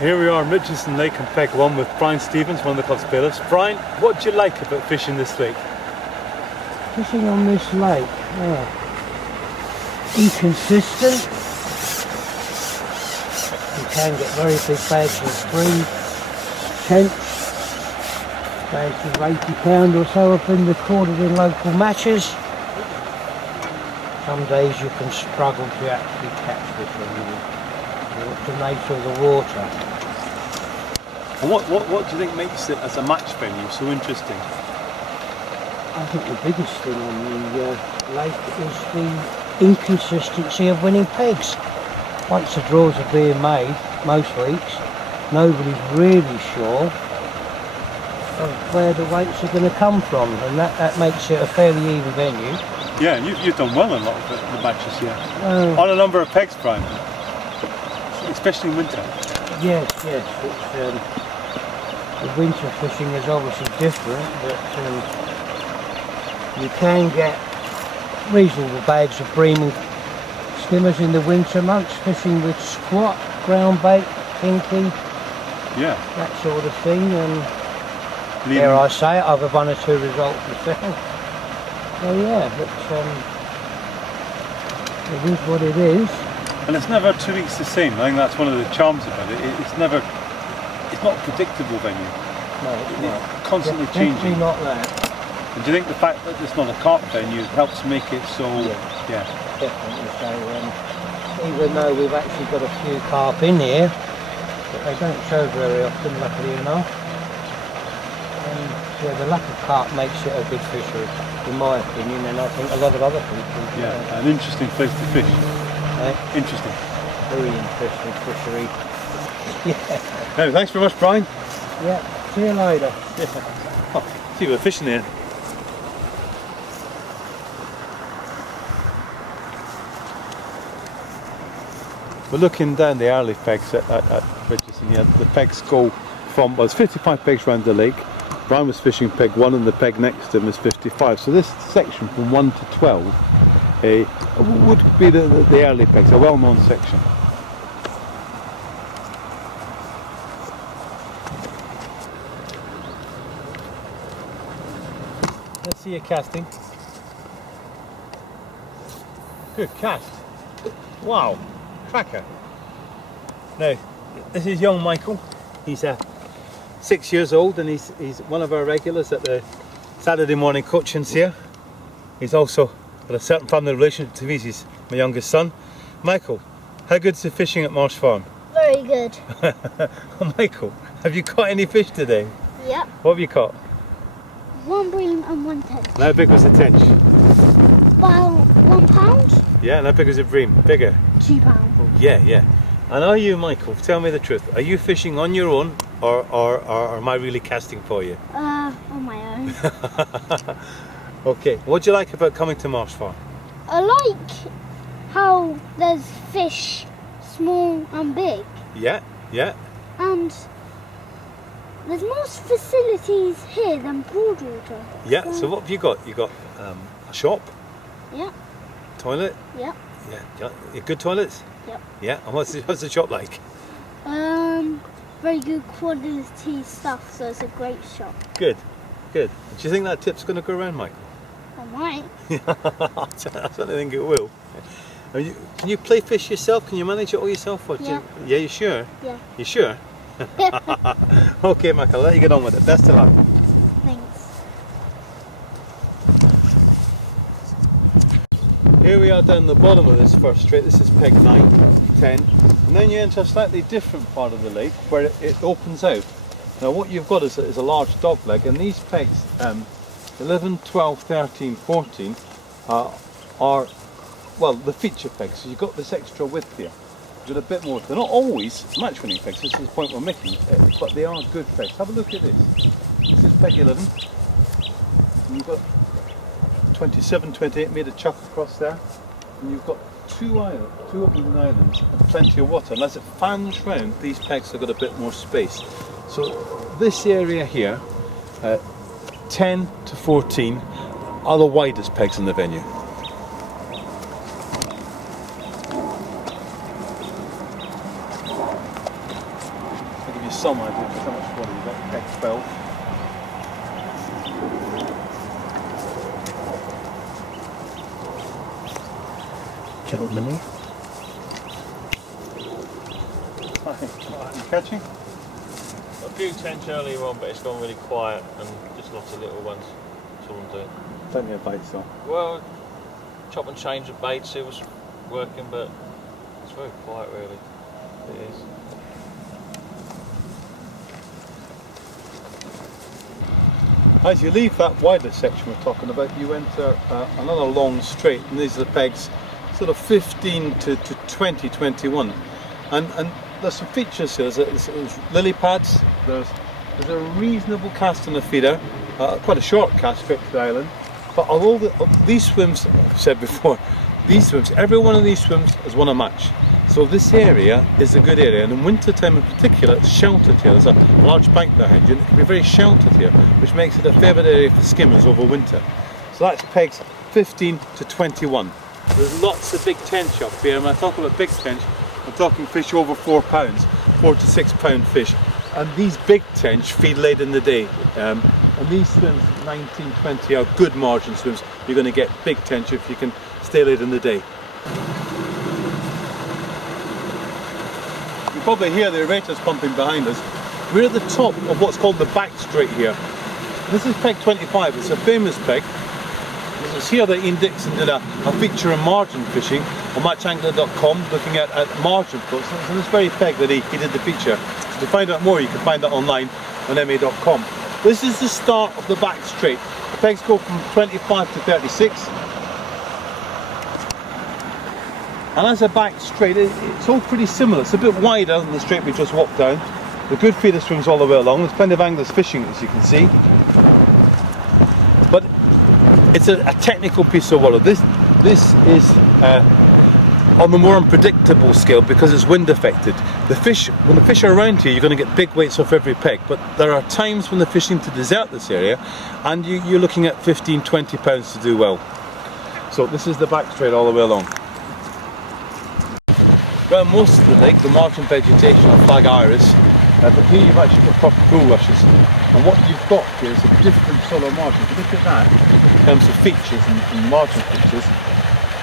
Here we are in Richardson Lake in Peg 1 with Brian Stevens, one of the club's bailiffs. Brian, what do you like about fishing this lake? Fishing on this lake, inconsistent. You can get very big bags of 3 tenths, bags of 80 pound or so have been recorded in local matches. Some days you can struggle to actually catch fish. It's the nature of the water. And what do you think makes it, as a match venue, so interesting? I think the biggest thing on the lake is the inconsistency of winning pegs. Once the draws are being made, most weeks, nobody's really sure of where the weights are going to come from, and that makes it a fairly even venue. Yeah, and you've done well in a lot of the matches here. On a number of pegs, Brian, especially in winter. Yes. It's, the winter fishing is obviously different, but you can get reasonable bags of bream and skimmers in the winter months, fishing with squat, ground bait, pinky, that sort of thing. And dare I say it, I've had 1 or 2 results myself. So yeah, but it is what it is. And it's never 2 weeks the same. I think that's one of the charms about it. It's not a predictable venue. No, it's not. Constantly Definitely changing. not that. And do you think the fact that it's not a carp venue helps make it so? Yeah. Definitely. So even though we've actually got a few carp in here, but they don't show very often, luckily enough. And the lack of carp makes it a good fishery, in my opinion, and I think a lot of other people. Yeah, an interesting place to fish. Interesting. Very interesting fishery. Yeah. No, thanks very much, Brian. Yeah. See you later. Yeah. Oh, see, we're fishing there. We're looking down the early pegs at Richardson. Yeah, the pegs go from, well, it's 55 pegs around the lake. Brian was fishing peg 1 and the peg next to him is 55. So this section from 1 to 12 would be the early pegs, a well-known section. Let's see you casting. Good cast. Wow, cracker. Now, this is young Michael. He's 6 years old and he's one of our regulars at the Saturday morning coachings here. He's also got a certain family relationship to me. He's my youngest son. Michael, how good's the fishing at Marsh Farm? Very good. Michael, have you caught any fish today? Yep. What have you caught? 1 bream and 1 tench. And how big was the tench? About 1 pound? Yeah, and how big was the bream? Bigger? 2 pound. Oh, yeah. And are you, Michael, tell me the truth, are you fishing on your own or am I really casting for you? On my own. Okay, what do you like about coming to Marsh Farm? I like how there's fish small and big. Yeah. And there's more facilities here than Broadwater. Yeah, so what have you got? You got a shop? Yeah. Toilet? Yeah. Yeah. Good toilets? Yep. Yeah, and what's the shop like? Very good quality stuff, so it's a great shop. Good. Do you think that tip's going to go around, Michael? I might. I certainly think it will. Can you play fish yourself? Can you manage it all yourself? Yeah. Yeah, you sure? Yeah. You sure? Okay, Michael, I'll let you get on with it. Best of luck. Thanks. Here we are down the bottom of this first straight. This is peg 9, 10, and then you enter a slightly different part of the lake where it opens out. Now what you've got is a large dog leg, and these pegs, 11, 12, 13, 14, are, well, the feature pegs. So you've got this extra width here. With a bit more. They're not always match-winning pegs, this is the point we're making, but they are good pegs. Have a look at this. This is peg 11. And you've got 27, 28 metre chuck across there, and you've got two open islands and plenty of water. And as it fans round, these pegs have got a bit more space. So this area here, 10 to 14, are the widest pegs in the venue. some idea of how much water you've got peg 12. Gentleman here. You catching? A few tench earlier on, but it's gone really quiet and just lots of little ones. That's all I'm doing. Plenty of bites though. Well, chop and change the baits, it was working, but it's very quiet really. It is. As you leave that wider section we're talking about, you enter another long straight, and these are the pegs sort of 15 to 20, 21. And there's some features here. There's lily pads, there's a reasonable cast on the feeder, quite a short cast straight to the island. But although these swims, I've said before, every one of these swims is one a match. So this area is a good area, and in winter time in particular, it's sheltered here. There's a large bank behind you, and it can be very sheltered here, which makes it a favourite area for skimmers over winter. So that's pegs 15 to 21. There's lots of big tench up here, and when I talk about big tench, I'm talking fish over 4 pounds, 4 to 6 pound fish. And these big tench feed late in the day. And these swims, 19, 20, are good margin swims. You're going to get big tench if you can stay late in the day. You probably hear the aerators pumping behind us. We're at the top of what's called the back straight here. This is peg 25. It's a famous peg. It's here that Ian Dixon did a feature on margin fishing on matchangler.com, looking at margin floats. And this very peg that he did the feature. So to find out more, you can find that online on ma.com. This is the start of the back straight. The pegs go from 25 to 36. And as a back straight, it's all pretty similar. It's a bit wider than the straight we just walked down. The good feeder swims all the way along. There's plenty of anglers fishing, as you can see. But it's a technical piece of water. This is on the more unpredictable scale because it's wind affected. The fish, when the fish are around here, you're going to get big weights off every peg, but there are times when the fish seem to desert this area, and you're looking at 15, 20 pounds to do well. So this is the back straight all the way along. Around most of the lake, the margin vegetation are flag iris, but here you've actually got proper bulrushes. And what you've got here is a different sort of margin. If you look at that, in terms of features and margin features,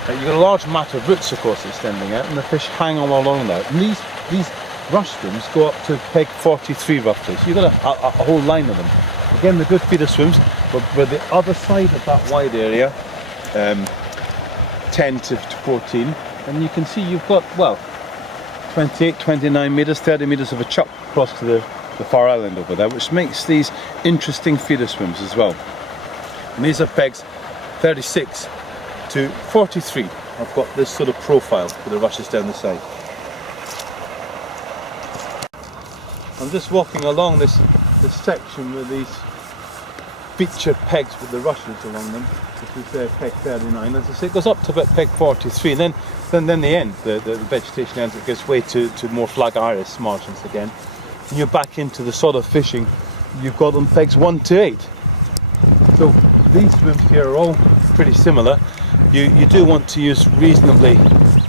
you've got a large mat of roots, of course, extending out, and the fish hang on along that. And these rush swims go up to peg 43 roughly, so you've got a whole line of them. Again, the good feeder swims, but we're the other side of that wide area, 10 to 14, and you can see you've got, well, 28, 29 metres, 30 metres of a chop across to the far island over there, which makes these interesting feeder swims as well. And these are pegs 36 to 43. I've got this sort of profile with the rushes down the side. I'm just walking along this section with these featured pegs with the rushes along them. This is peg 39. As I say, it goes up to about peg 43, and then the end, the vegetation ends, it gives way to more flag iris margins again. And you're back into the sort of fishing you've got on pegs 1 to 8. So these swims here are all pretty similar. You do want to use reasonably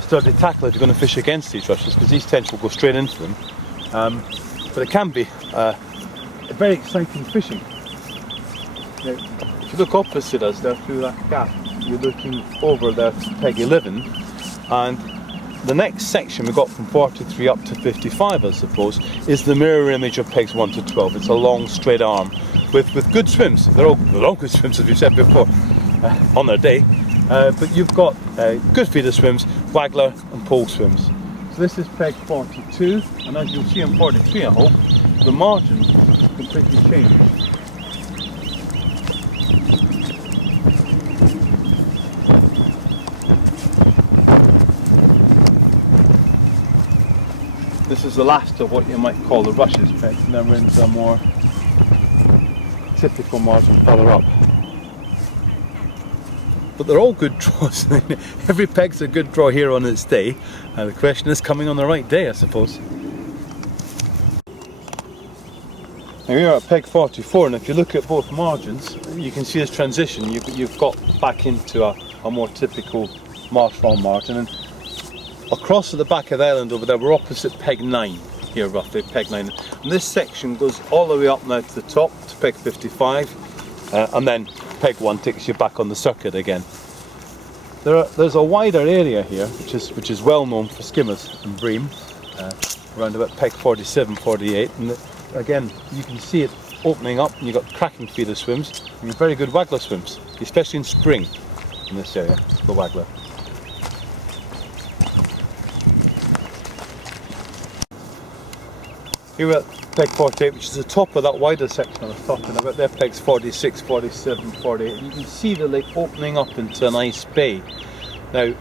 sturdy tackle if you're going to fish against these rushes, because these tench will go straight into them. But it can be very exciting fishing. Now, if you look opposite us there through that gap, you're looking over there to peg 11, and the next section we got from 43 up to 55, I suppose, is the mirror image of pegs 1 to 12. It's a long straight arm with good swims. They're all good swims, as we've said before, on their day. But you've got good feeder swims, waggler and pole swims. So this is peg 42, and as you'll see on 43, I hope, the margin completely changed. This is the last of what you might call the rushes pegs, and then we're into a more typical margin further up. But they're all good draws. Every peg's a good draw here on its day, and the question is coming on the right day, I suppose. Now we are at peg 44, and if you look at both margins, you can see this transition. You've got back into a more typical Marsh Farm margin, and across at the back of the island over there, we're opposite peg 9. here roughly, peg 9. And this section goes all the way up now to the top, to peg 55, and then peg 1 takes you back on the circuit again. There's a wider area here, which is well known for skimmers and bream, around about peg 47, 48, and again you can see it opening up, and you've got cracking feeder swims and very good waggler swims, especially in spring in this area, the waggler. Here we're at peg 48, which is the top of that wider section I was talking about. There pegs 46, 47, 48, and you can see the lake opening up into a nice bay. Now,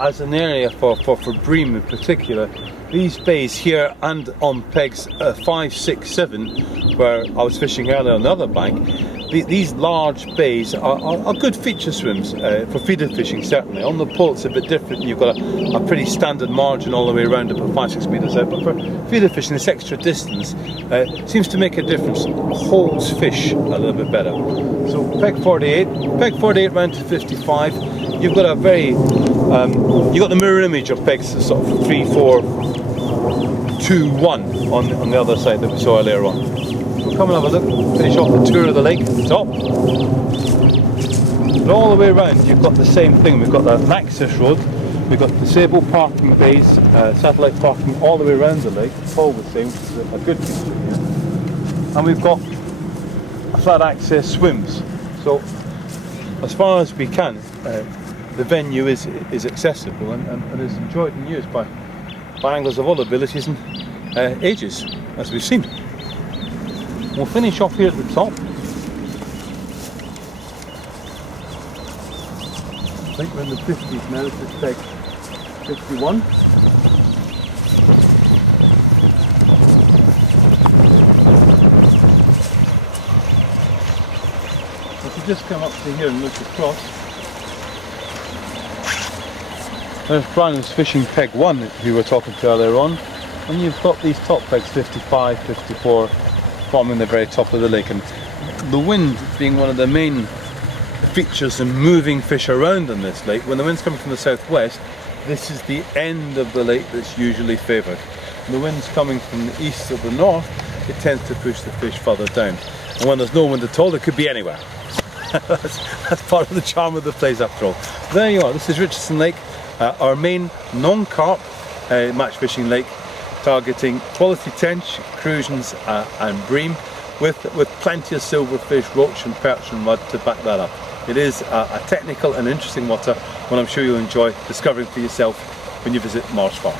as an area for bream in particular, these bays here and on pegs 5, 6, 7, where I was fishing earlier on the other bank, these large bays are good feature swims for feeder fishing, certainly. On the pole it's a bit different. You've got a pretty standard margin all the way around about 5-6 metres out, but for feeder fishing this extra distance seems to make a difference, holds fish a little bit better. So peg 48 round to 55, you've got a very, you've got the mirror image of pegs sort of 3, 4, 2, 1 on the other side that we saw earlier on. We'll come and have a look, finish off the tour of the lake at the top. And all the way around you've got the same thing. We've got an access road, we've got disabled parking bays, satellite parking all the way around the lake, all the same, which is a good feature here. And we've got flat access swims. So as far as we can, the venue is accessible and is enjoyed and used by anglers of all abilities and ages, as we've seen. We'll finish off here at the top. I think we're in the 50s now, this is peg 51. If you just come up to here and look across, there's Brian's fishing peg 1 that we were talking to earlier on, and you've got these top pegs 55, 54 forming the very top of the lake, and the wind being one of the main features in moving fish around in this lake. When the wind's coming from the southwest, this is the end of the lake that's usually favoured. When the wind's coming from the east or the north, it tends to push the fish further down, and when there's no wind at all, it could be anywhere. that's part of the charm of the place after all. There you are, this is Richardson Lake, our main non-carp match fishing lake, targeting quality tench, crucians and bream, with plenty of silverfish, roach and perch and mud to back that up. It is a technical and interesting water, one I'm sure you'll enjoy discovering for yourself when you visit Marsh Farm.